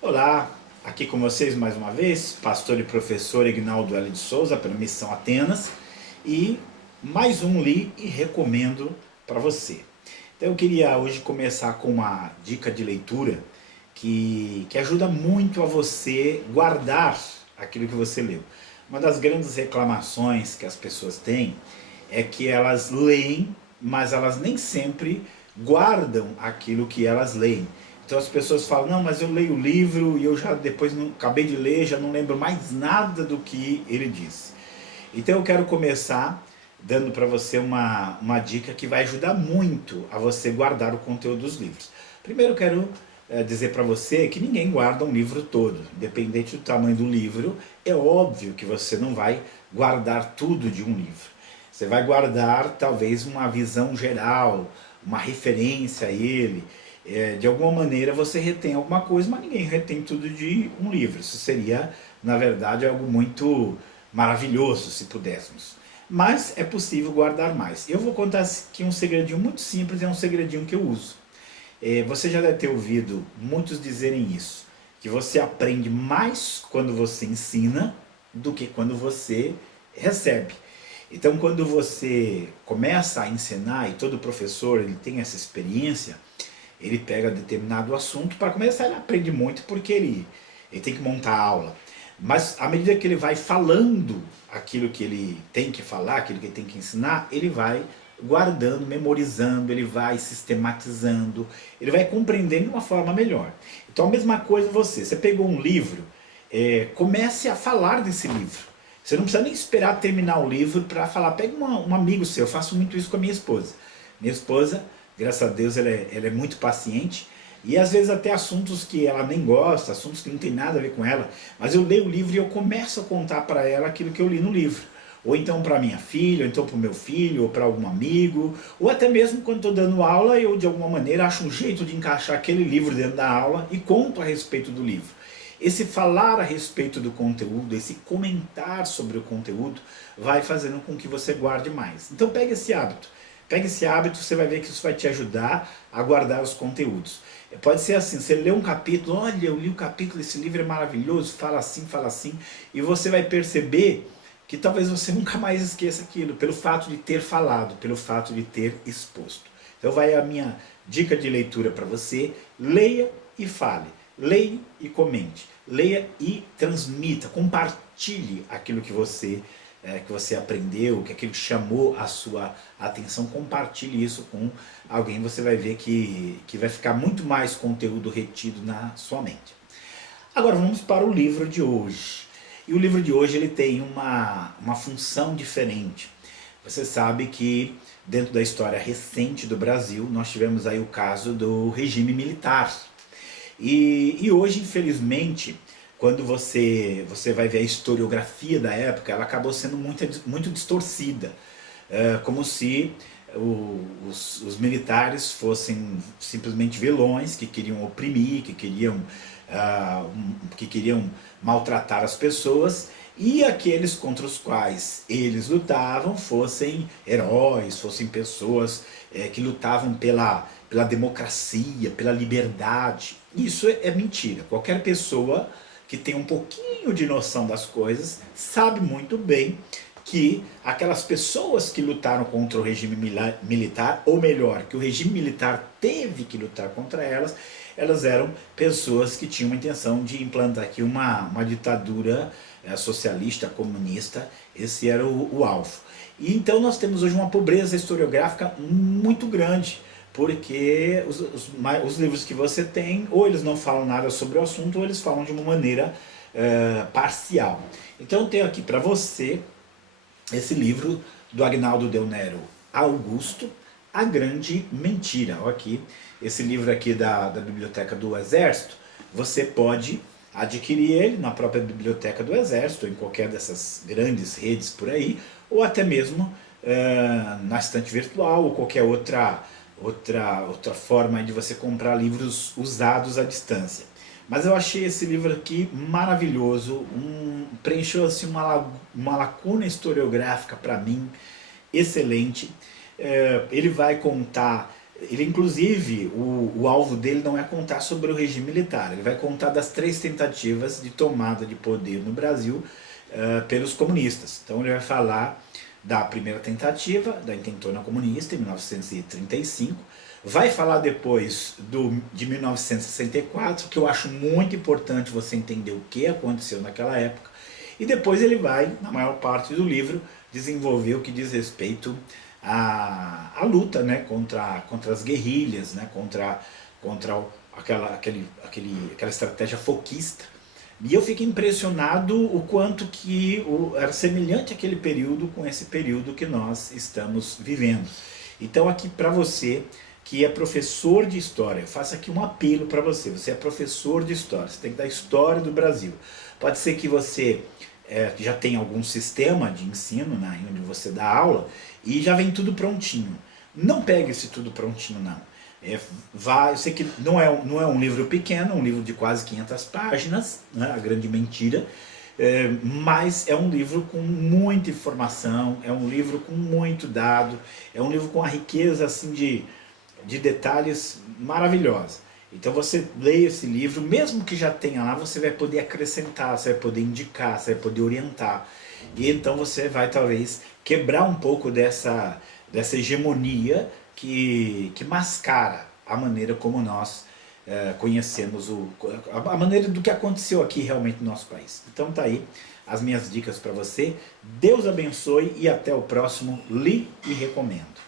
Olá, aqui com vocês mais uma vez, pastor e professor Ignaldo L. de Souza, pela Missão Atenas, e mais um li e recomendo para você. Então eu queria hoje começar com uma dica de leitura que ajuda muito a você guardar aquilo que você leu. Uma das grandes reclamações que as pessoas têm é que elas leem, mas elas nem sempre guardam aquilo que elas leem. Então as pessoas falam, não, mas eu leio o livro e eu já depois não, acabei de ler, já não lembro mais nada do que ele disse. Então eu quero começar dando para você uma dica que vai ajudar muito a você guardar o conteúdo dos livros. Primeiro eu quero dizer para você que ninguém guarda um livro todo. Independente do tamanho do livro, é óbvio que você não vai guardar tudo de um livro. Você vai guardar talvez uma visão geral, uma referência a ele. De alguma maneira você retém alguma coisa, mas ninguém retém tudo de um livro. Isso seria, na verdade, algo muito maravilhoso se pudéssemos. Mas é possível guardar mais. Eu vou contar aqui um segredinho muito simples, é um segredinho que eu uso. Você já deve ter ouvido muitos dizerem isso, que você aprende mais quando você ensina do que quando você recebe. Então, quando você começa a ensinar, e todo professor ele tem essa experiência, ele pega determinado assunto, para começar ele aprende muito porque ele tem que montar a aula. Mas à medida que ele vai falando aquilo que ele tem que falar, aquilo que ele tem que ensinar, ele vai guardando, memorizando, ele vai sistematizando, ele vai compreendendo de uma forma melhor. Então a mesma coisa você pegou um livro, comece a falar desse livro. Você não precisa nem esperar terminar o livro para falar, pega um amigo seu, eu faço muito isso com a minha esposa. Minha esposa, graças a Deus, ela é muito paciente, e às vezes até assuntos que ela nem gosta, assuntos que não tem nada a ver com ela, mas eu leio o livro e eu começo a contar para ela aquilo que eu li no livro. Ou então para minha filha, ou então para o meu filho, ou para algum amigo, ou até mesmo quando estou dando aula, eu de alguma maneira acho um jeito de encaixar aquele livro dentro da aula e conto a respeito do livro. Esse falar a respeito do conteúdo, esse comentar sobre o conteúdo, vai fazendo com que você guarde mais. Então pegue esse hábito. Pegue esse hábito, você vai ver que isso vai te ajudar a guardar os conteúdos. Pode ser assim, você lê um capítulo, olha, eu li o capítulo, esse livro é maravilhoso, fala assim, e você vai perceber que talvez você nunca mais esqueça aquilo, pelo fato de ter falado, pelo fato de ter exposto. Então vai a minha dica de leitura para você, leia e fale, leia e comente, leia e transmita, compartilhe aquilo que você aprendeu, que aquilo que chamou a sua atenção, compartilhe isso com alguém, você vai ver que vai ficar muito mais conteúdo retido na sua mente. Agora vamos para o livro de hoje. E o livro de hoje ele tem uma função diferente. Você sabe que dentro da história recente do Brasil, nós tivemos aí o caso do regime militar. E hoje, infelizmente, quando você vai ver a historiografia da época, ela acabou sendo muito distorcida. Como se os militares fossem simplesmente vilões que queriam oprimir, que queriam maltratar as pessoas, e aqueles contra os quais eles lutavam fossem heróis, fossem pessoas que lutavam pela democracia, pela liberdade. Isso é mentira. Qualquer pessoa que tem um pouquinho de noção das coisas sabe muito bem que aquelas pessoas que lutaram contra o regime militar, ou melhor, que o regime militar teve que lutar contra elas eram pessoas que tinham a intenção de implantar aqui uma ditadura socialista, comunista. Esse era o alvo. E então nós temos hoje uma pobreza historiográfica muito grande, porque os livros que você tem, ou eles não falam nada sobre o assunto, ou eles falam de uma maneira parcial. Então eu tenho aqui para você esse livro do Agnaldo Del Nero Augusto, A Grande Mentira. Olha aqui, esse livro aqui da Biblioteca do Exército, você pode adquirir ele na própria Biblioteca do Exército, em qualquer dessas grandes redes por aí, ou até mesmo na estante virtual, ou qualquer outra forma de você comprar livros usados à distância. Mas eu achei esse livro aqui maravilhoso, preencheu assim, uma lacuna historiográfica para mim, excelente. Ele vai contar Ele, inclusive, o alvo dele não é contar sobre o regime militar, ele vai contar das 3 tentativas de tomada de poder no Brasil pelos comunistas. Então ele vai falar da primeira tentativa, da intentona comunista, em 1935, vai falar depois de 1964, que eu acho muito importante você entender o que aconteceu naquela época, e depois ele vai, na maior parte do livro, desenvolver o que diz respeito à luta, né, contra as guerrilhas, né, contra aquela estratégia foquista. E eu fico impressionado o quanto que era semelhante aquele período com esse período que nós estamos vivendo. Então aqui para você que é professor de história, eu faço aqui um apelo para você. Você é professor de história, você tem que dar história do Brasil. Pode ser que você já tenha algum sistema de ensino, né, onde você dá aula, e já vem tudo prontinho. Não pegue esse tudo prontinho, não. Eu sei que não é um livro pequeno, é um livro de quase 500 páginas, né, a grande mentira, mas é um livro com muita informação, é um livro com muito dado, é um livro com a riqueza assim, de detalhes maravilhosa. Então você leia esse livro, mesmo que já tenha lá, você vai poder acrescentar, você vai poder indicar, você vai poder orientar. E então você vai talvez quebrar um pouco dessa hegemonia que mascara a maneira como nós conhecemos a maneira do que aconteceu aqui realmente no nosso país. Então tá aí as minhas dicas para você. Deus abençoe e até o próximo Li e Recomendo.